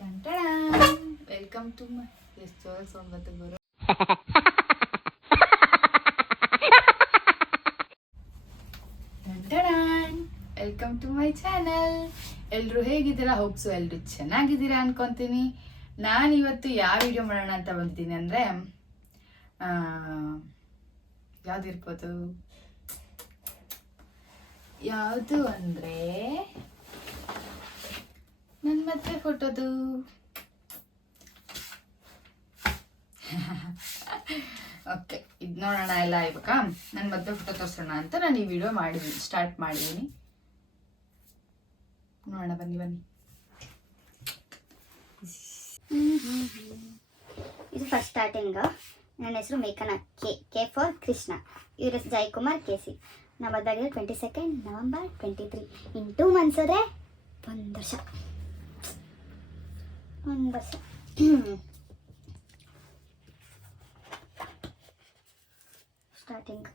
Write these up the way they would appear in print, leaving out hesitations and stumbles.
Welcome to my ಎಷ್ಟು ಸೊಂಬತ್ತು ಗುರು welcome to my channel. ಎಲ್ಲರೂ ಹೇಗಿದ್ದೀರಾ? ಹೋಪ್ಸು ಎಲ್ಲರೂ ಚೆನ್ನಾಗಿದ್ದೀರಾ ಅನ್ಕೊಂತೀನಿ. ನಾನು ಇವತ್ತು ಯಾವ ವಿಡಿಯೋ ಮಾಡೋಣ ಅಂತ ಬಂದಿದ್ದೀನಿ ಅಂದರೆ ಯಾವ್ದಿರ್ಬೋದು, ಯಾವುದು ಅಂದರೆ ನನ್ನ ಮದುವೆ ಫೋಟೋದು. ಓಕೆ, ಇದು ನೋಡೋಣ ಎಲ್ಲ ಇವಾಗ ನನ್ನ ಮದುವೆ ಫೋಟೋ ತೋರಿಸೋಣ ಅಂತ ನಾನು ಈ ವಿಡಿಯೋ ಮಾಡಿದ್ದೀನಿ, ಸ್ಟಾರ್ಟ್ ಮಾಡಿದ್ದೀನಿ. ನೋಡೋಣ, ಬನ್ನಿ ಬನ್ನಿ. ಇದು ಫಸ್ಟ್ ಸ್ಟಾರ್ಟಿಂಗ್. ನನ್ನ ಹೆಸರು ಮೇಘನಾ, ಕೆ ಫಾರ್ ಕೃಷ್ಣ. ಇವ್ರ ಹೆಸರು ಜಯಕುಮಾರ್ KC. ನಮ್ಮ ಮದುವೆ 22 ನವೆಂಬರ್ 23. ಇನ್ 2 months ಅದೇ 1 ವರ್ಷ. ಸ್ಟಾರ್ಟಿಂಗ್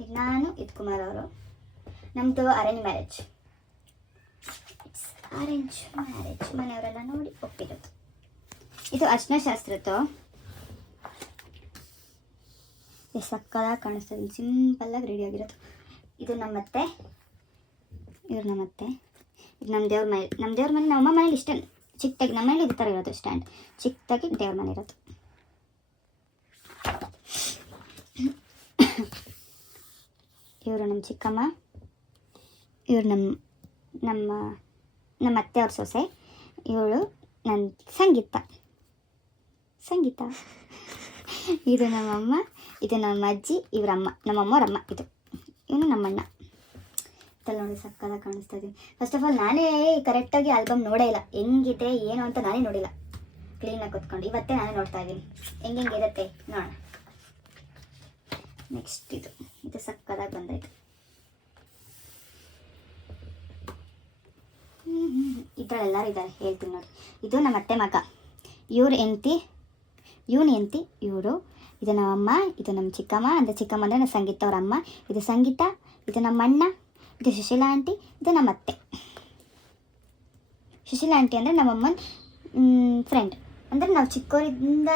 ಇದು ನಾನು, ಇದು ಕುಮಾರ್ ಅವರು. ನಮ್ಮದು ಅರೇಂಜ್ ಮ್ಯಾರೇಜ್. ಮನೆಯವರೆಲ್ಲ ನೋಡಿ ಒಪ್ಪಿರೋದು. ಇದು ಅರ್ಶಿನ ಶಾಸ್ತ್ರದ್ದು. ಎಷ್ಟು ಸಕ್ಕದಾಗಿ ಕಾಣಿಸ್ತದೆ, ಸಿಂಪಲ್ಲಾಗಿ ರೆಡಿ ಆಗಿರೋದು. ಇದು ನಮ್ಮತ್ತೆ, ಇವ್ರು ನಮ್ಮತ್ತೆ. ಇದು ನಮ್ಮ ದೇವ್ರ ಮನೆ. ನಮ್ಮ ಮನೇಲಿ ಇಷ್ಟ ಚಿಕ್ಕದಾಗಿ, ನಮ್ಮ ಮನೇಲಿ ಈ ಥರ ಇರೋದು ಸ್ಟ್ಯಾಂಡ್, ಚಿಕ್ಕದಾಗಿ ದೇವ್ರ ಮನೆ ಇರೋದು. ಇವರು ನಮ್ಮ ಚಿಕ್ಕಮ್ಮ, ಇವರು ನಮ್ಮ ಅತ್ತೆ ಅವ್ರ ಸೊಸೆ. ಇವಳು ನನ್ನ ಸಂಗೀತ. ಇದು ನಮ್ಮಮ್ಮ, ಇದು ನಮ್ಮ ಅಜ್ಜಿ, ಇವರಮ್ಮ, ನಮ್ಮಮ್ಮವ್ರಮ್ಮ. ಇವನು ನಮ್ಮಣ್ಣ. ಇದೆಲ್ಲ ನೋಡಿ ಸಕ್ಕದಾಗಿ ಕಾಣಿಸ್ತಾ ಇದ್ದೀನಿ. ಫಸ್ಟ್ ಆಫ್ ಆಲ್ ನಾನೇ ಕರೆಕ್ಟಾಗಿ ಆಲ್ಬಮ್ ನೋಡೇ ಇಲ್ಲ, ಹೆಂಗಿದೆ ಏನು ಅಂತ ನಾನೇ ನೋಡಿಲ್ಲ. ಕ್ಲೀನಾಗಿ ಕೂತ್ಕೊಂಡು ಇವತ್ತೇ ನಾನೇ ನೋಡ್ತಾ ಇದ್ದೀನಿ ಹೆಂಗೆ ಇರುತ್ತೆ ನೋಡೋಣ. ನೆಕ್ಸ್ಟ್ ಇದು ಸಕ್ಕದಾಗಿ ಬಂದೈತೆ. ಇದ್ರಲ್ಲೆಲ್ಲರೂ ಇದ್ದಾರೆ, ಹೇಳ್ತೀನಿ ನೋಡಿ. ಇದು ನಮ್ಮ ಅತ್ತೆ ಮಗ, ಇವನು ಎಂತಿ ಇವರು. ಇದು ನಮ್ಮಮ್ಮ, ಇದು ನಮ್ಮ ಚಿಕ್ಕಮ್ಮ. ಅಂದರೆ ಚಿಕ್ಕಮ್ಮ ಅಂದರೆ ನಮ್ಮ ಸಂಗೀತ ಅವ್ರ ಅಮ್ಮ. ಇದು ಸಂಗೀತ, ಇದು ನಮ್ಮ ಅಣ್ಣ, ಇದು ಸುಶೀಲಾ ಆಂಟಿ, ಇದು ನಮ್ಮ ಅತ್ತೆ. ಸುಶೀಲಾ ಆಂಟಿ ಅಂದರೆ ನಮ್ಮಮ್ಮನ ಫ್ರೆಂಡ್. ಅಂದರೆ ನಾವು ಚಿಕ್ಕವರಿಂದ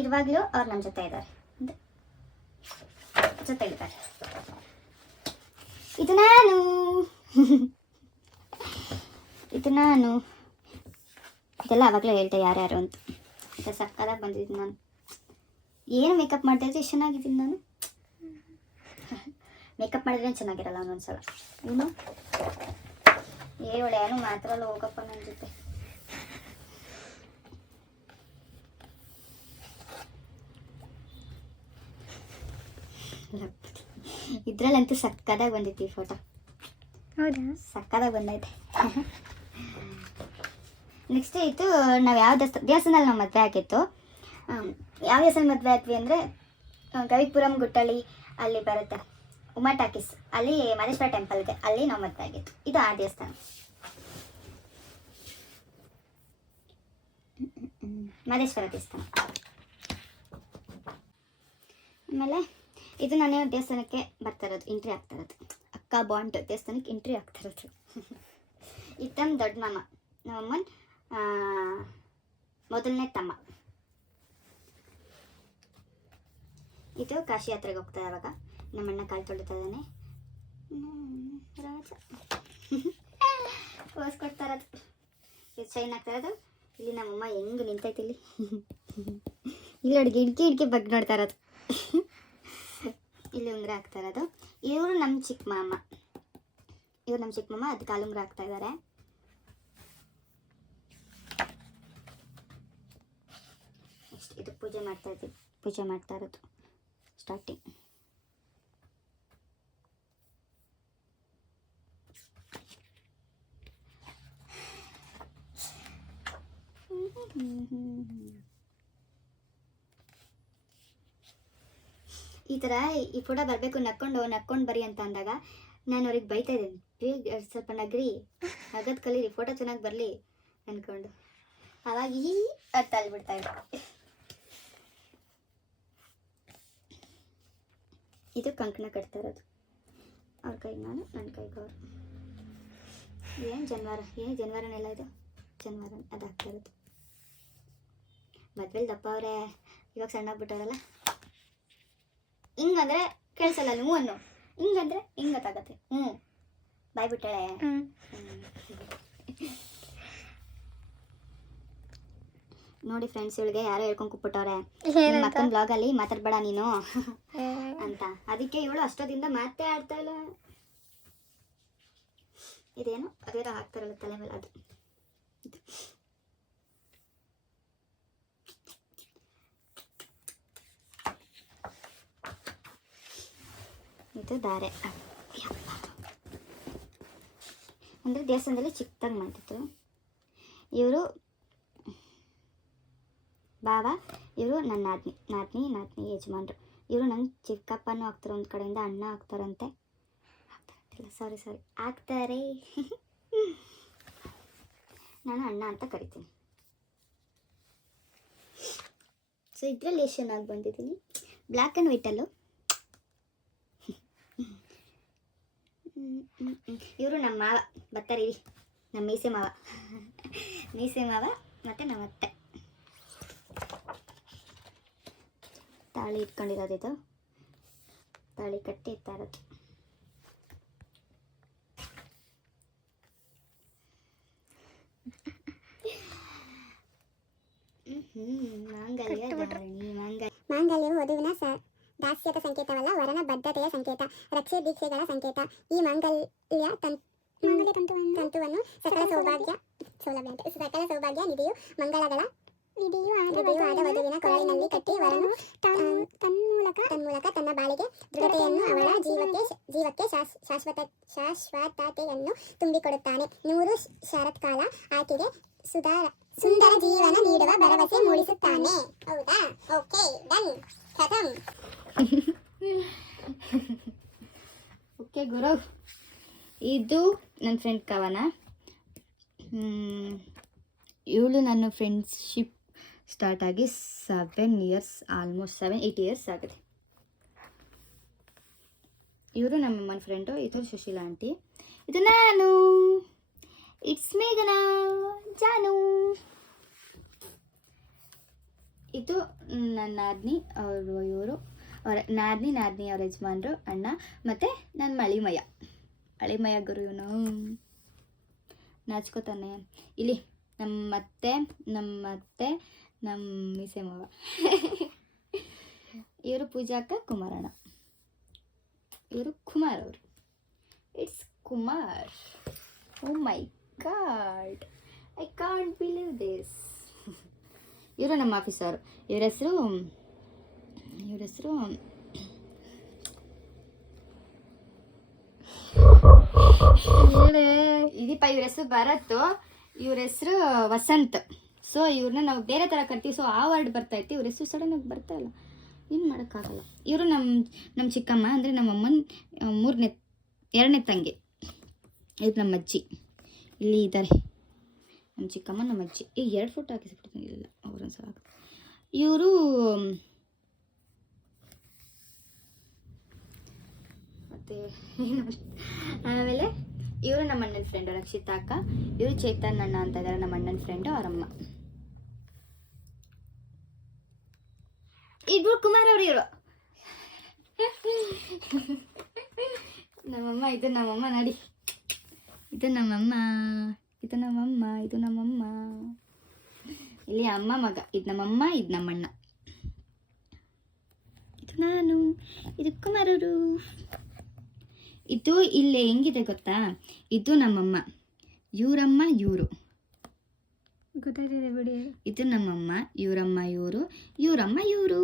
ಇರುವಾಗಲೂ ಅವ್ರು ನಮ್ಮ ಜೊತೆ ಇದ್ದಾರೆ, ಜೊತೆಗಿದ್ದಾರೆ. ಇದು ನಾನು ಇದೆಲ್ಲ ಆವಾಗಲೇ ಹೇಳ್ತೆ ಯಾರ್ಯಾರು ಅಂತ. ಇದು ಸಕ್ಕದಾಗಿ ಬಂದಿದ್ದೀನಿ ನಾನು. ಏನು ಮೇಕಪ್ ಮಾಡ್ತಾಯಿದ್ರೆ ಎಷ್ಟು ಚೆನ್ನಾಗಿದ್ದೀನಿ ನಾನು. ಮೇಕಪ್ ಮಾಡಿದ್ರೆ ಚೆನ್ನಾಗಿರಲ್ಲ ಒಂದೊಂದ್ಸಲ. ಇನ್ನು ಏನು ಮಾತ್ರ ಅಲ್ಲ, ಹೋಗಪ್ಪ ನನ್ನ ಜೊತೆ. ಇದ್ರಲ್ಲಂತೂ ಸಕ್ಕದಾಗಿ ಬಂದಿತ್ತು ಈ ಫೋಟೋ. ಹೌದಾ? ಸಕ್ಕದಾಗಿ ಬಂದೈತೆ. ನೆಕ್ಸ್ಟ್ ಇತ್ತು ನಾವು ಯಾವ ದೇವಸ್ಥಾನದಲ್ಲಿ ನಾವು ಮದುವೆ ಆಗಿತ್ತು. ಯಾವ ದೇವಸ್ಥಾನ ಮದುವೆ ಆದ್ವಿ ಅಂದರೆ ಗವಿಪುರಂ ಗುಟ್ಟಳ್ಳಿ ಅಲ್ಲಿ ಬರುತ್ತೆ, ಉಮಾ ಟಾಕೀಸ್, ಅಲ್ಲಿ ಮಹದೇಶ್ವರ ಟೆಂಪಲ್ಗೆ, ಅಲ್ಲಿ ನಾವು ಮದುವೆ ಆಗಿತ್ತು. ಇದು ಆ ದೇವಸ್ಥಾನ. ಮಹದೇಶ್ವರ ದೇವಸ್ಥಾನ. ಆಮೇಲೆ ಇದು ನಾನು ದೇವಸ್ಥಾನಕ್ಕೆ ಬರ್ತಾ ಇರೋದು, ಎಂಟ್ರಿ ಆಗ್ತಾ ಇರೋದು. ಅಕ್ಕ ಬಾಂಡ್ ದೇವಸ್ಥಾನಕ್ಕೆ ಎಂಟ್ರಿ ಆಗ್ತಾ ಇರೋದು. ಇದು ನಮ್ಮ ದೊಡ್ಡ ಮಾಮ, ನಮ್ಮಮ್ಮನ ಮೊದಲನೇ ತಮ್ಮ. ಇದು ಕಾಶಿ ಯಾತ್ರೆಗೆ ಹೋಗ್ತಾ ಇರುವಾಗ ನಮ್ಮಣ್ಣ ಕಾಲು ತೊಳಿತಾ ಇದ್ದಾನೆ. ರಾಜ ಪೋಸ್ ಕೊಡ್ತಾ ಇರೋದು. ಇದು ಚೈನ್ ಆಗ್ತಾ ಇರೋದು. ಇಲ್ಲಿ ನಮ್ಮಮ್ಮ ಹೆಂಗೆ ನಿಂತೈತಿ ಇಲ್ಲಿ ನೋಡಿ, ಗಿಡ್ಕಿ ಬಗ್ಗೆ ನೋಡ್ತಾ ಇರೋದು. ಇಲ್ಲಿ ಉಂಗುರ ಆಗ್ತಾ ಇರೋದು. ಇವರು ನಮ್ಮ ಚಿಕ್ಕ ಮಾಮ, ಅದು ಕಾಲುಂಗುರ ಆಗ್ತಾ ಇದ್ದಾರೆ. ನೆಕ್ಸ್ಟ್ ಇದು ಪೂಜೆ ಮಾಡ್ತಾ ಇರೋದು ಸ್ಟಾರ್ಟಿಂಗ್. ಈ ಥರ ಈ ಫೋಟೋ ಬರಬೇಕು, ನಕ್ಕೊಂಡು ಬರಿ ಅಂತ ಅಂದಾಗ ನಾನು ಅವ್ರಿಗೆ ಬೈತಾ ಇದ್ದೀನಿ, ಪ್ಲೀಸ್ ಸ್ವಲ್ಪ ನಗದ್ ಕಲೀರಿ, ಫೋಟೋ ಚೆನ್ನಾಗಿ ಬರಲಿ ಅಂದ್ಕೊಂಡು. ಅವಾಗ ತಳ್ಳಿಬಿಡ್ತಾ ಇದ್ದೆ. ಇದು ಕಂಕಣ ಕಟ್ತಾ ಇರೋದು. ಅವ್ರ ಕೈಗೆ ನಾನು, ನನ್ನ ಕೈಗೆ ಅವರು. ಏನು ಜನವಾರನೆಲ್ಲ ಇದು ಶನಿವಾರ ಅದಾಗ್ತಾ ಇರೋದು. ಮದ್ವೆಲಿ ದಪ್ಪ ಅವರೇ, ಇವಾಗ ಸಣ್ಣ ಆಗ್ಬಿಟ್ಟವರಲ್ಲ. ಹಿಂಗಂದ್ರೆ ಕೇಳಿಸಲ್ಲ, ಹ್ಞೂ ಅನ್ನು. ಹಿಂಗಂದ್ರೆ ಹಿಂಗೆ ಗೊತ್ತಾಗತ್ತೆ. ಬಾಯ್ ಬಿಟ್ಟಾಳೆ. ನೋಡಿ ಫ್ರೆಂಡ್ಸ್, ಇವಳಿಗೆ ಯಾರೋ ಹೇಳ್ಕೊಂಡು ಕೂತ್ಬಿಟ್ಟವ್ರೆ, ಮಕ್ಕನ ಬ್ಲಾಗಲ್ಲಿ ಮಾತಾಡ್ಬೇಡ ನೀನು ಅಂತ. ಅದಕ್ಕೆ ಇವಳು ಅಷ್ಟೊಂದಿಂದ ಮಾತೇ ಆಡ್ತಾ ಇಲ್ಲ. ಇದೇನು ಅದೇನೋ ಹಾಕ್ತಾರಲ್ಲ ತಲೆ ಮೇಲೆ, ಅದು ಇದು ದಾರೆ. ಅಂದರೆ ದೇವಸ್ಥಾನದಲ್ಲಿ ಚಿಕ್ಕದಾಗಿ ಮಾಡ್ತಿತ್ತು. ಇವರು ಬಾವ, ಇವರು ನನ್ನ ನಾದ್ನಿ ಯಜಮಾನ್ರು. ಇವರು ನಂಗೆ ಚಿಕ್ಕಪ್ಪನೂ ಆಗ್ತಾರೆ, ಒಂದು ಕಡೆಯಿಂದ ಅಣ್ಣ ಆಗ್ತಾರಂತೆ. ಸಾರಿ ಆಗ್ತಾರೆ. ನಾನು ಅಣ್ಣ ಅಂತ ಕರಿತೀನಿ. ಸೊ ಇದರಲ್ಲಿ ಎಷ್ಟು ಚೆನ್ನಾಗಿ ಬಂದಿದ್ದೀನಿ, ಬ್ಲ್ಯಾಕ್ ಆ್ಯಂಡ್ ವೈಟಲ್ಲೂ. ಇವರು ನಮ್ಮ ಮಾವ ಬರ್ತಾರೆ, ನಮ್ಮ ಮೀಸೆ ಮಾವ ಮತ್ತು ನಮ್ಮ ಅತ್ತೆ. ತಾಳಿ ಇಟ್ಕೊಂಡಿರೋದಿದು, ತಾಳಿ ಕಟ್ಟಿ ಇರ್ತಾ ಇರೋದು. ಮಾಂಗಲ್ಯವು ವಧುವಿನ ದಾಸ್ಯದ ಸಂಕೇತವಲ್ಲ, ವರನ ಬದ್ಧತೆಯ ಸಂಕೇತ, ರಕ್ಷೆ ದೀಕ್ಷೆಗಳ ಸಂಕೇತ. ಈ ಮಾಂಗಲ್ಯ ತಂತುವನ್ನು ಸಕಲ ಸೌಭಾಗ್ಯ ನಿಧಿಯು ಮಂಗಳಗಳ ವಿಧಿಯೂ ಆದ ವಧುವಿನ ಕೊರಳಿನಲ್ಲಿ ಕಟ್ಟಿ ವರನು ತನ್ಮೂಲಕ ತನ್ನ ಬಾಳಿಗೆ ದೃಢತೆಯನ್ನು, ಅವಳ ಜೀವಕ್ಕೆ ಶಾಶ್ವತತೆಯನ್ನು ತುಂಬಿಕೊಡುತ್ತಾನೆ. 100 ಶರತ್ಕಾಲ ಆಕೆಗೆ ಸುಂದರ ಜೀವನ ನೀಡುವ ಭರವಸೆ ಮೂಡಿಸುತ್ತಾನೆ. ಹೌದಾ? ಓಕೆ, ಡನ್, ಖತಮ್. ಓಕೆ ಗುರು, ಇದು ನನ್ನ ಫ್ರೆಂಡ್ ಕವನ. ಇವಳು ನನ್ನ ಫ್ರೆಂಡ್ಶಿಪ್ ಸ್ಟಾರ್ಟ್ ಆಗಿ 7 ಇಯರ್ಸ್, ಆಲ್ಮೋಸ್ಟ್ 7-8 ಇಯರ್ಸ್ ಆಗಿದೆ. ಇವರು ನಮ್ಮಮ್ಮನ ಫ್ರೆಂಡು. ಇದು ಸುಶೀಲಾ ಆಂಟಿ. ಇದು ನಾನು, ಇಟ್ಸ್ ಮೇಘನಾ ಜಾನು. ಇದು ನನ್ನ ನಾದ್ನಿ, ಇವರು ಅವರ ನಾದ್ನಿ ಅವ್ರ ಯಜಮಾನ್ರು ಅಣ್ಣ, ಮತ್ತು ನನ್ನ ಮಳಿಮಯ ಗುರು. ಇವನು ನಾಚ್ಕೋತಾನೆ. ಇಲ್ಲಿ ನಮ್ಮತ್ತೆ ನಮ್ಮ ಮೀಸೆ ಮಾವ. ಇವರು ಪೂಜಾಕ ಕುಮಾರಣ್ಣ. ಇವರು ಕುಮಾರ್ ಅವರು. It's Kumar. Oh my god, I can't believe this. ಇವರು ನಮ್ಮ ಆಫೀಸರು. ಇವ್ರ ಹೆಸರು ಇದೀಪ. ಇವ್ರ ಹೆಸರು ಭರತ್, ಇವ್ರ ಹೆಸರು ವಸಂತ್. ಸೊ ಇವ್ರನ್ನ ನಾವು ಬೇರೆ ಥರ ಕರಿತೀವಿ. ಸೊ ಆ ವರ್ಡ್ ಬರ್ತಾ ಇತ್ತು, ಇವ್ರ ಹೆಸರು ಸಡನ್ನಾಗಿ ಬರ್ತಾ ಇಲ್ಲ, ಏನು ಮಾಡೋಕ್ಕಾಗಲ್ಲ. ಇವರು ನಮ್ಮ ಚಿಕ್ಕಮ್ಮ, ಅಂದರೆ ನಮ್ಮಮ್ಮನ 2ನೇ ತಂಗಿ. ಇದು ನಮ್ಮ ಅಜ್ಜಿ, ಇಲ್ಲಿ ಇದ್ದಾರೆ ನಮ್ಮ ಚಿಕ್ಕಮ್ಮ, ನಮ್ಮ ಅಜ್ಜಿ. ಈಗ 2 ಫೋಟೋ ಹಾಕಿಸ್ಬಿಡ್ತೀನಿ, ಇಲ್ಲ ಅವ್ರೊಂದು ಸಲ. ಇವರು ಮತ್ತು ಆಮೇಲೆ ಇವರು ನಮ್ಮ ಅಣ್ಣನ ಫ್ರೆಂಡು ರಕ್ಷಿತಾ ಅಕ್ಕ. ಇವರು ಚೇತನ್ ಅಣ್ಣ ಅಂತ ಇದ್ದಾರೆ, ನಮ್ಮ ಅಣ್ಣನ ಫ್ರೆಂಡು, ಅವರಮ್ಮ. ಇಬ್ಬರು ಕುಮಾರ್ ಅವರು. ಇವರು ನಮ್ಮಮ್ಮ. ಇದು ನಮ್ಮಮ್ಮ ನೋಡಿ, ಇದು ನಮ್ಮಮ್ಮ. ಇಲ್ಲಿ ಅಮ್ಮ ಮಗ. ಇದು ನಮ್ಮಮ್ಮ, ಇದು ನಮ್ಮಣ್ಣ. ಇದು ನಾನು, ಇದು ಕುಮಾರರು. ಇದು ಇಲ್ಲಿ ಹೆಂಗಿದೆ ಗೊತ್ತಾ, ಇದು ನಮ್ಮಮ್ಮ, ಇವರಮ್ಮ ಇವರು, ಗೊತ್ತಾಯ್ತಿದೆ ಬಿಡಿ. ಇದು ನಮ್ಮಮ್ಮ, ಇವರಮ್ಮ ಇವರು, ಇವರಮ್ಮ ಇವರು.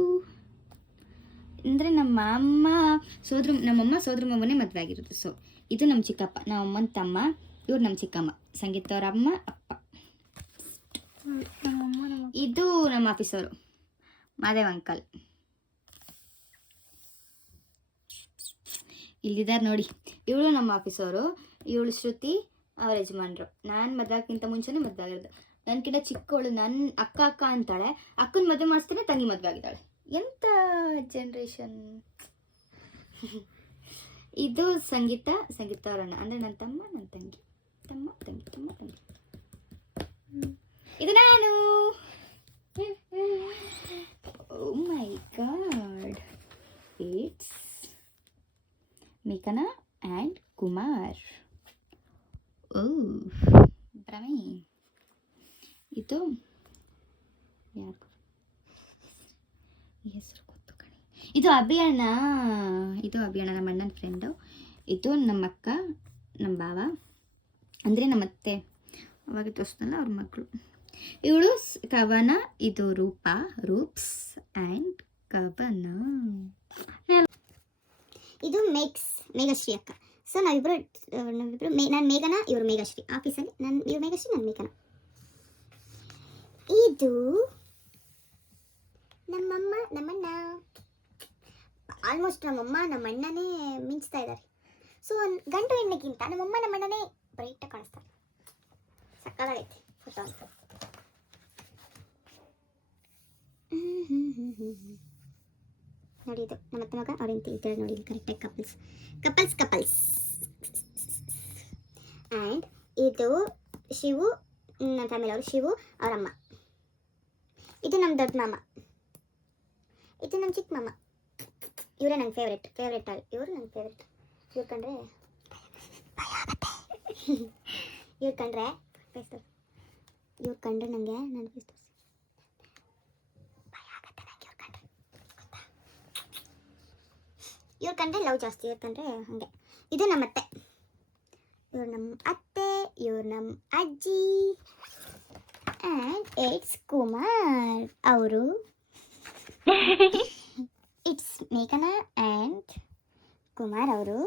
ಅಂದರೆ ನಮ್ಮಮ್ಮ ಸೋದರ ಮಾವನೇ ಮದುವೆ ಆಗಿರೋದು. ಸೊ ಇದು ನಮ್ಮ ಚಿಕ್ಕಪ್ಪ, ನಮ್ಮಮ್ಮನ ತಮ್ಮ. ಇವ್ರು ನಮ್ಮ ಚಿಕ್ಕಮ್ಮ, ಸಂಗೀತ ಅವ್ರ ಅಮ್ಮ ಅಪ್ಪ. ಇದು ನಮ್ಮ ಆಫೀಸರು ಮಾದೇವ್ ಅಂಕಲ್. ಇಲ್ಲಿದ್ದಾರೆ ನೋಡಿ, ಇವಳು ನಮ್ಮ ಆಫೀಸವರು. ಇವಳು ಶ್ರುತಿ, ಅವ್ರ ಯಜಮಾನ್ರು. ನಾನು ಮದುವೆಗಿಂತ ಮುಂಚೆನೇ ಮದುವೆ ಆಗಿರೋದು. ನನ್ಕಿಂತ ಚಿಕ್ಕವಳು, ನನ್ನ ಅಕ್ಕ ಅಂತಾಳೆ. ಅಕ್ಕನ ಮದುವೆ ಮಾಡಿಸ್ತಾನೆ ತಂಗಿ ಮದುವೆ ಆಗಿದ್ದಾಳೆ. ಎಂಥ ಜನ್ರೇಷನ್. ಇದು ಸಂಗೀತ ಅವ್ರಣ್ಣ, ಅಂದರೆ ನನ್ನ ತಮ್ಮ, ನನ್ನ ತಂಗಿ. ಇದು ನಾನು. ಓ ಮೈ ಗಾಡ್, ಇಟ್ಸ್ ಮೇಘನಾ ಆ್ಯಂಡ್ ಕುಮಾರ್. ಓ ಭ್ರಮೆ. ಇದು ಯಾರು ಹೆಸರು ಗೊತ್ತು ಕಣೆ. ಇದು ಅಭಿಯಣ್ಣ ನಮ್ಮ ಅಣ್ಣನ ಫ್ರೆಂಡು. ಇದು ನಮ್ಮ ಅಕ್ಕ, ನಮ್ಮ ಭಾವ, ಅಂದರೆ ನಮ್ಮ ಅತ್ತೆ ಅವಾಗ ತೋರಿಸ್ನಲ್ಲ ಅವ್ರ ಮಕ್ಕಳು. ಇವಳು ಕವನ, ಇದು ರೂಪ್ಸ್ ಆ್ಯಂಡ್ ಕವನ. ಇದು ಮೇಘಶ್ರೀ ಅಕ್ಕ. ಸೊ ನಾವಿಬ್ರು ನಾನು ಮೇಘನಾ, ಇವರು ಮೇಘಶ್ರೀ. ಆಫೀಸಲ್ಲಿ ಇವ್ರು ಮೇಘಶ್ರೀ, ನಾನು ಮೇಘನಾ. ಇದು ನಮ್ಮಮ್ಮ ನಮ್ಮಣ್ಣ. ಆಲ್ಮೋಸ್ಟ್ ನಮ್ಮಮ್ಮ ನಮ್ಮಣ್ಣನೇ ಮಿಂಚ್ತಾ ಇದ್ದಾರೆ. ಸೊ ಗಂಡು ಹೆಣ್ಣಿಗಿಂತ ನಮ್ಮಮ್ಮ ನಮ್ಮಣ್ಣನೇ ಬ್ರೈಟಾಗಿ ಕಾಣಿಸ್ತಾರೆ. ಸಕ್ಕತ್ತಾಗೈತೆ ಫೋಟೋ. ನೋಡಿ, ಇದು ನಮ್ಮ ಅತ್ತೆ ಮಗ, ಅವ್ರ ಇಂತ ನೋಡಿ ಕರೆಕ್ಟಾಗಿ ಕಪಲ್ಸ್. ಆ್ಯಂಡ್ ಇದು ಶಿವು, ನನ್ನ ಫ್ಯಾಮಿಲಿ ಅವರು. ಶಿವು ಅವರಮ್ಮ. ಇದು ನಮ್ಮ ದೊಡ್ಡ ಮಾಮ. ಇದು ನಮ್ಮ ಚಿಕ್ಕ ಮಾಮ. ಇವರೇ ನನ್ನ ಫೇವ್ರೆಟ್ ಇವರು ನನ್ನ ಫೇವ್ರೆಟ್. ಇವ್ರು ಕಂಡ್ರೆ ನನಗೆ ನನ್ನ ಫೇಸ್ ತೋರಿಸಿ ಇವ್ರು ಕಂಡ್ರೆ ಲವ್ ಜಾಸ್ತಿ. ಇವ್ರು ಕಂಡ್ರೆ ಹಾಗೆ. ಇದು ನಮ್ಮ ಅತ್ತೆ. ಇವ್ರು ನಮ್ಮ ಅತ್ತೆ, ಇವ್ರು ನಮ್ಮ ಅಜ್ಜಿ. ಆ್ಯಂಡ್ ಇಟ್ಸ್ ಕುಮಾರ್ ಅವರು. ಇಟ್ಸ್ ಮೇಘನಾ ಆ್ಯಂಡ್ ಕುಮಾರ್ ಅವರು.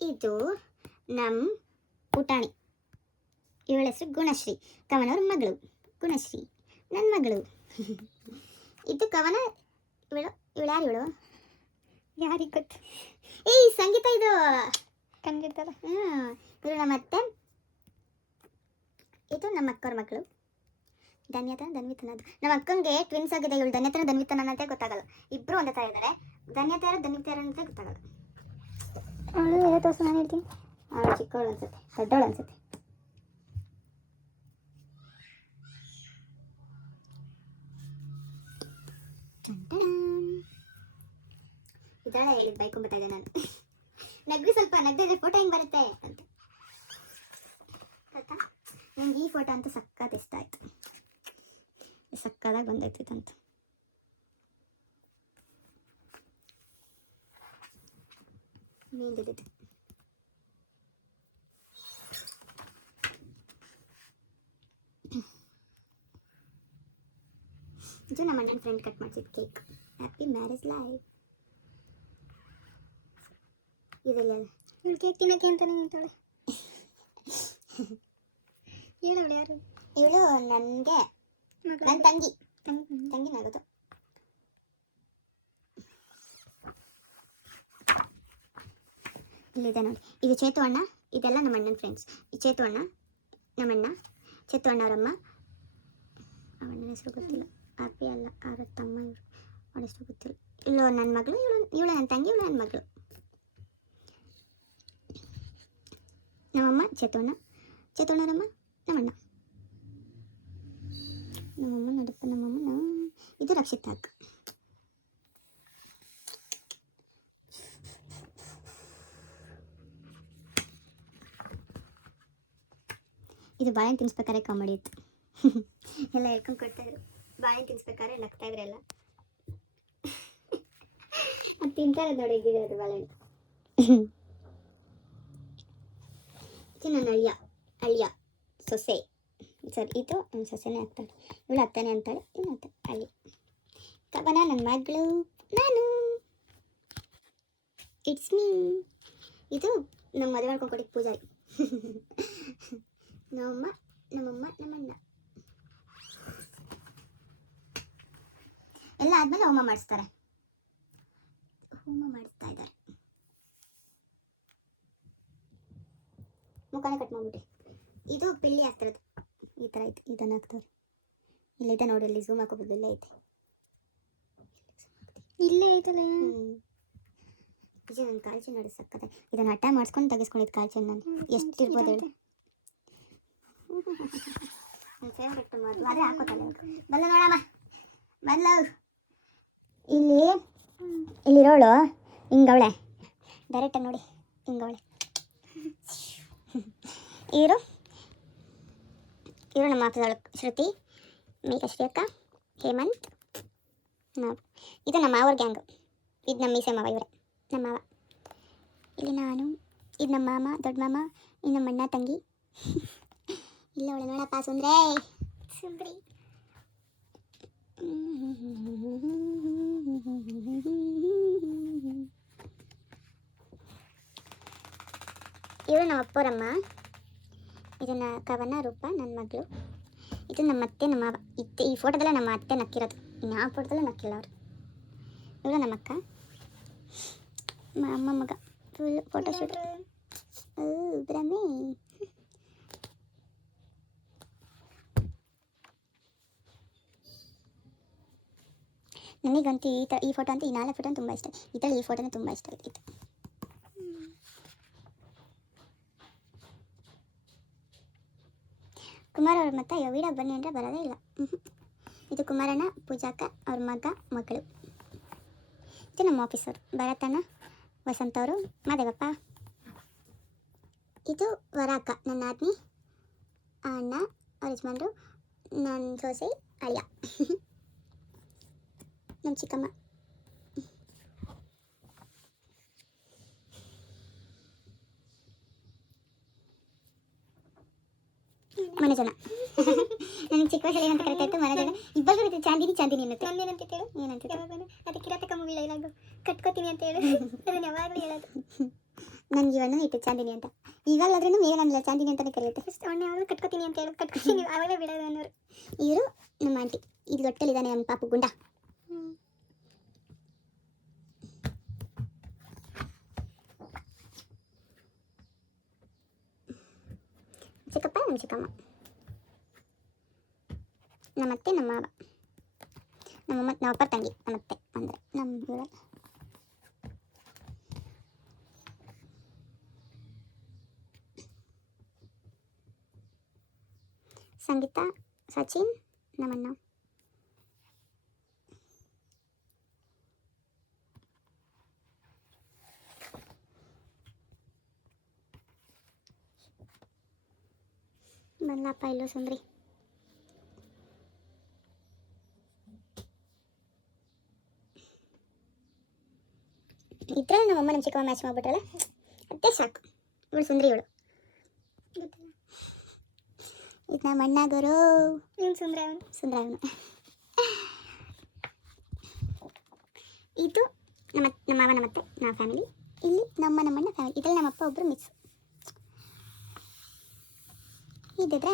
ಇದು ನಮ್ಮ ಪುಟಾಣಿ. ಇವಳ ಹೆಸರು ಗುಣಶ್ರೀ. ಕವನವ್ರ ಮಗಳು ಗುಣಶ್ರೀ, ನನ್ನ ಮಗಳು. ಇದು ಕವನ. ಇವಳು ಯಾರಿಗೆ ಗೊತ್ತು? ಸಂಗೀತ. ಇದು ಕಂಡಿರ್ತಾರ. ಇವರು ನಮ್ಮ ಅತ್ತೆ. ಇದು ನಮ್ಮ ಅಕ್ಕವ್ರ ಮಕ್ಕಳು. ಧನ್ವಿತನ ಅದು. ನಮ್ಮ ಅಕ್ಕಂಗೆ ಟ್ವಿನ್ಸ್ ಆಗಿದೆ. ಇವಳು ಧನ್ವಿತನ ಅನ್ನೋದೇ ಗೊತ್ತಾಗಲ್ಲ. ಇಬ್ಬರು ಒಂದೇ ಥರ ಇದ್ದಾರೆ. ಧನ್ವಿತರ ಅನ್ನೋದೇ ಗೊತ್ತಾಗಲ್ಲ. ಅವಳು ತೋರಿಸು, ನಾನು ಹೇಳ್ತೀನಿ. ಅವಳು ಚಿಕ್ಕವಳು ಅನ್ಸುತ್ತೆ, ದೊಡ್ಡವಳು ಅನ್ಸುತ್ತೆ. ಇದೆಲ್ಲ ಹೇಳಿದ್ ಬೈಕೊಂಡ್ಬತ್ತಾ ಇದೆ ನಾನು. ಸ್ವಲ್ಪ ನಗ್ದಿದ್ರೆ ಫೋಟೋ ಹೆಂಗೆ ಬರುತ್ತೆ ಅಂತ ಗೊತ್ತಾ? ನಂಗೆ ಈ ಫೋಟೋ ಅಂತೂ ಸಕ್ಕತ್ ಇಷ್ಟ ಆಯ್ತು. ಸಕ್ಕದಾಗಿ ಬಂದೈತಿ ಇದಂತ. ಮೇಂದಿದ್ದು ಇದು ನಮ್ಮ ಅಣ್ಣನ ಫ್ರೆಂಡ್ ಕಟ್ ಮಾಡಿಸಿದ ಕೇಕ್. Happy marriage life. ಇದೆಲ್ಲ ಇವಳು ಕೇಕ್ ತಿನ್ನಕ್ಕೆ ಅಂತಾನೆ ನಿಂತಾಳೆ. ಹೇಳವಳು ಯಾರು? ಇವಳು ನನಗೆ ನನ್ನ ತಂಗಿನಾಗೋದು. ಇಲ್ಲಿದೆ ನೋಡಿ. ಇದು ಚೇತು ಅಣ್ಣ. ಇದೆಲ್ಲ ನಮ್ಮ ಅಣ್ಣನ ಫ್ರೆಂಡ್ಸ್. ಈ ಚೇತು ಅಣ್ಣ ನಮ್ಮಣ್ಣ, ಚೇತು ಅಣ್ಣ ಅವರಮ್ಮ. ಅವಣ್ಣನ ಹೆಸರು ಗೊತ್ತಿಲ್ಲ. ಹ್ಯಾಪಿ ಅಲ್ಲ, ಅವರ ತಮ್ಮ. ಇವರು ಅವಳ ಹೆಸರು ಗೊತ್ತಿಲ್ಲ. ಇವಳು ನನ್ನ ಮಗಳು, ಇವಳು ನನ್ನ ತಂಗಿ, ಇವಳು ನನ್ನ ಮಗಳು. ನಮ್ಮಮ್ಮ ಚೇತೋಣ್ಣರಮ್ಮ, ನಮ್ಮಣ್ಣ. ನಮ್ಮಮ್ಮ ನೋಡಪ್ಪ, ನಮ್ಮಮ್ಮ. ಇದು ರಕ್ಷಿತಾ ಅಕ್ಕ. ಇದು ಬಾಳೆಹಣ್ಣು ತಿನ್ಸ್ಬೇಕಾದ್ರೆ ಕಾಮಿಡಿ ಇತ್ತು. ಎಲ್ಲ ಹೇಳ್ಕೊಂಡು ಕೊಡ್ತಾಯಿದ್ರು. ಬಾಳೆಹಣ್ಣು ತಿನ್ಸ್ಬೇಕಾದ್ರೆ ನಗ್ತಾ ಇದ್ರು ಎಲ್ಲ. ಅದು ತಿಂತಾರೆ ನೋಡಿ, ಅದು ಬಾಳೆಹಣ್ಣು. ಇದು ನನ್ನ ಅಳಿಯ ಸೊಸೆ. ಸರಿ, ಇದು ನನ್ನ ಸೊಸೆನೇ ಆಗ್ತಾಳೆ. ಇವಳು ಅತ್ತನೇ ಅಂತಾಳೆ. ಇನ್ನು ಅತ್ತೆ ಅಳಿ. ಕವನ ನನ್ನ ಮಗಳು, ನಾನು. It's me. ಇದು ನಮ್ಮ ಮದುವೆ ಮಾಡ್ಕೊಂಡು ಕೊಟ್ಟಿದ್ದು ಪೂಜಾರಿ. ನಮ್ಮಮ್ಮ ನಮ್ಮಣ್ಣ ಎಲ್ಲ ಆದ್ಮೇಲೆ ಹೋಮ ಮಾಡಿಸ್ತಾ ಇದ್ದಾರೆ. ಮುಖಾನೇ ಕಟ್ ಮಾಡ್ಬಿಟ್ಟೆ. ಇದು ಪಿಳ್ಳಿ ಆಗ್ತಿರೋದು ಈ ಥರ ಐತೆ. ಇದನ್ನು ಹಾಕ್ತವ್ರೆ. ಇಲ್ಲಿದೆ ನೋಡಿ, ಇಲ್ಲಿ ಝೂಮ್ ಹಾಕೋಬೋದು. ಇಲ್ಲೇ ಐತೆ. ಇಲ್ಲೇ ಐತಲ್ಲ. ನನ್ನ ಕಾಲ್ಚಿ ನೋಡಿ ಸಕ್ಕತ್ತೆ. ಇದನ್ನು ಹಠ ಮಾಡಿಸ್ಕೊಂಡು ತೆಗೆಸ್ಕೊಂಡಿದ್ದು ಕಾಲ್ಚಿ ನಾನು ಎಷ್ಟಿರ್ಬೋದು ಹೇಳಿ. ನನ್ನ ಫೇವ್ರೆಟ್ ಮದುವೆ ಆದರೆ ಹಾಕೋತಲ್ಲ. ಬಲ್ಲ ನೋಡಮ್ಮ ಬಲ್ಲ. ಇಲ್ಲಿರೋಳು ಹಿಂಗವಳೆ ಡೈರೆಕ್ಟಾಗಿ ನೋಡಿ ಹಿಂಗವಳೆ. ಇವರು ನಮ್ಮ ಆಫೀಸೊಳಗೆ ಶ್ರುತಿ, ಮೇಘಶ್ರೀ ಅಕ್ಕ, ಹೇಮಂತ್, ನಾವು. ಇದು ನಮ್ಮ ಮಾವರ ಗ್ಯಾಂಗು. ಇದು ನಮ್ಮ ಮೀಸೆ ಮಾವ, ಇವರೇ ನಮ್ಮ ಮಾವ. ಇಲ್ಲಿ ನಾನು, ಇದು ನಮ್ಮ ಮಾಮ, ದೊಡ್ಡ ಮಾಮ, ಇದು ನಮ್ಮ ಅಣ್ಣ ತಂಗಿ. ಇಲ್ಲ ಅವಳೆ ನೋಡಪ್ಪ ಸುಂದ್ರಿ. ಇವರು ನಮ್ಮ ಅಪ್ಪರಮ್ಮ. ಇದನ್ನು ಕವನ ರೂಪ ನನ್ನ ಮಗಳು. ಇದು ನಮ್ಮ ಅತ್ತೆ ನಮ್ಮ ಮಾವ. ಈ ಫೋಟೋದಲ್ಲೇ ನಮ್ಮ ಅತ್ತೆ ನಕ್ಕಿರೋದು, ಇನ್ಯಾವ ಫೋಟೋದಲ್ಲೂ ನಕ್ಕಿಲ್ಲ ಅವರು. ಇವರು ನಮ್ಮ ಅಕ್ಕ, ಅಮ್ಮ ಮಗ. Full photoshoot. ಭ್ರಮೆ. ನನಗಂತೂ ಈ ಫೋಟೋ ಅಂತೂ, ಈ 4 ಫೋಟೋ ತುಂಬ ಇಷ್ಟ. ಇದರಲ್ಲಿ ಈ ಫೋಟೋನೇ ತುಂಬ ಇಷ್ಟ ಆಯಿತು. ಕುಮಾರ್ ಅವ್ರ ಮತ್ತೆ ವಿಡಿಯೋ ಬನ್ನಿ ಅಂದರೆ ಬರೋದೇ ಇಲ್ಲ. ಇದು ಕುಮಾರಣ್ಣ, ಪೂಜಾಕ ಅವ್ರ ಮಗಳು. ಇದು ನಮ್ಮ ಆಫೀಸರು ಭರತಣ್ಣ, ವಸಂತ ಅವರು, ಮಾದೇವಪ್ಪ. ಇದು ವರಾಕ ನನ್ನ ಆತ್ಮಿ, ಅಣ್ಣ ಅವ್ರ ಯಜಮಾನ್ರು, ನನ್ನ ಸೊಸೆ ಅಳಿಯ, ನಮ್ಮ ಚಿಕ್ಕಮ್ಮ. ಮನೆ ಜನ. ನನಗೆ ಚಿಕ್ಕ ವಯಸ್ಸಲ್ಲಿ ಏನಂತ ಕರಿತಾ ಮನೆ ಜನ. ಇಬ್ಬರು ಕರಿತೀವಿ ಚಾಂದಿನಿ ಅನ್ನತ್ತೆ. ಏನಂತ ಹೇಳು? ಏನಂತ ಅದು ಕಿರಾತಕ ಮೂವಿ ಡೈಲಾಗು. ಕಟ್ಕೋತೀನಿ ಅಂತ ಹೇಳು. ಅದನ್ನು ಯಾವಾಗಲೂ ಹೇಳೋದು. ನನಗೆ ಇವನು ಇತ್ತು ಚಾಂದಿನಿ ಅಂತ. ಇವಾಗಲಾದ್ರೂ ಮೇಲೆ ನನ್ನಿಲ್ಲ ಚಾಂದಿನಿ ಅಂತಲೇ ಕರೆಯುತ್ತೆ. ಫಸ್ಟ್ ಅವನ್ನ ಯಾವಾಗಲೂ ಕಟ್ಕೋತೀನಿ ಅಂತ ಹೇಳು. ಕಟ್ಕೋತೀನಿ ಆವಾಗಲೇ ಬಿಡೋದು ಅನ್ನೋರು. ಇವರು ನಮ್ಮ ಆಂಟಿ. ಇದು ಹೊಟ್ಟೆಲಿದ್ದಾನೆ ನಮ್ಮ ಪಾಪು ಗುಂಡ. ಚಿಕ್ಕಪ್ಪ ನಮ್ಮ ಚಿಕ್ಕಮ್ಮ, ನಮ್ಮತ್ತೆ ನಮ್ಮ ಮಾವ, ನಮ್ಮಪ್ಪ ತಂಗಿ, ನಮ್ಮತ್ತೆ ಅಂದರೆ ನಮ್ಮ ಇವರ. ಸಂಗೀತ, ಸಚಿನ್, ನಮ್ಮಣ್ಣ. ಬಂದಪ್ಪ ಇಲ್ಲೋ ಸುಂದ್ರಿ. ಇದ್ರಲ್ಲಿ ನಮ್ಮಮ್ಮ ನಮ್ಮ ಚಿಕ್ಕಮ್ಮ ಮ್ಯಾಚ್ ಮಾಡಿಬಿಟ್ರಲ್ಲ, ಅದೇ ಸಾಕು. ಇವಳು ಸುಂದ್ರಿ ಇವಳು. ಇದು ನಮ್ಮ ಅಣ್ಣ ಗುರು. ಇವನು ಸುಂದ್ರಾಯವನು. ಇದು ನಮ್ಮ ಮಾವ, ನಮ್ಮತ್ತೆ, ನಮ್ಮ ಫ್ಯಾಮಿಲಿ. ಇಲ್ಲಿ ನಮ್ಮಣ್ಣ ಫ್ಯಾಮಿಲಿ. ಇದರಲ್ಲಿ ನಮ್ಮಪ್ಪ ಒಬ್ಬರು ಮಿಕ್ಸ್. ಇದ್ದಿದ್ರೆ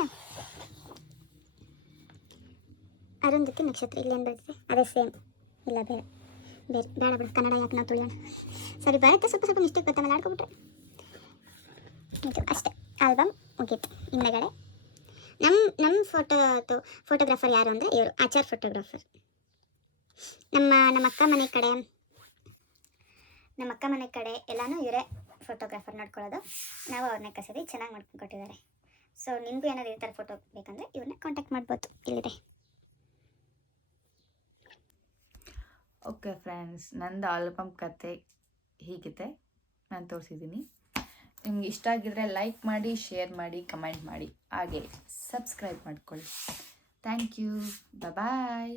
ಅರುಂಧತಿ ನಕ್ಷತ್ರ. ಇಲ್ಲಿ ಏನು ಬರ್ತದೆ ಅದೇ ಸೇಮ್. ಇಲ್ಲ ಬೇಡ ಬಿಡು, ಕನ್ನಡ ಯಾಕೆ ನಾವು ತುಳಿಯೋಣ. ಸರಿ ಬರುತ್ತೆ, ಸ್ವಲ್ಪ ಮಿಸ್ಟೇಕ್ ಗೊತ್ತಾಗಲ್ಲ, ಆಡ್ಕೊಬಿಟ್ರೆ ಇದು ಅಷ್ಟೇ. ಆಲ್ಬಮ್ ಮುಗೀತು. ಹಿಂದಗಡೆ ನಮ್ಮ ಫೋಟೋಗ್ರಾಫರ್ ಯಾರು ಅಂದರೆ ಇವರು ಆಚಾರ್ ಫೋಟೋಗ್ರಾಫರ್. ನಮ್ಮ ಅಕ್ಕ ಮನೆ ಕಡೆ ಎಲ್ಲನೂ ಇವರೇ ಫೋಟೋಗ್ರಾಫರ್ ನೋಡ್ಕೊಳ್ಳೋದು. ನಾವು ಅವ್ರನ್ನೇ ಕಸಿದ್ವಿ, ಚೆನ್ನಾಗಿ ಮಾಡ್ಕೊಂಡು ಕೊಟ್ಟಿದ್ದಾರೆ. ಸೊ ನಿಮಗೂ ಏನಾದ್ರು ಈ ಥರ ಫೋಟೋ ಬೇಕಂದರೆ ಇವ್ರನ್ನ ಕಾಂಟ್ಯಾಕ್ಟ್ ಮಾಡ್ಬೋದು, ಇಲ್ಲಿದೆ. ಓಕೆ ಫ್ರೆಂಡ್ಸ್, ನಂದು ಆಲ್ಬಮ್ ಕತೆ ಹೀಗಿದೆ, ನಾನು ತೋರಿಸಿದ್ದೀನಿ. ನಿಮ್ಗೆ ಇಷ್ಟ ಆಗಿದ್ರೆ ಲೈಕ್ ಮಾಡಿ, ಶೇರ್ ಮಾಡಿ, ಕಮೆಂಟ್ ಮಾಡಿ, ಹಾಗೆ ಸಬ್ಸ್ಕ್ರೈಬ್ ಮಾಡ್ಕೊಳ್ಳಿ. Thank you. ಬಾಯ್.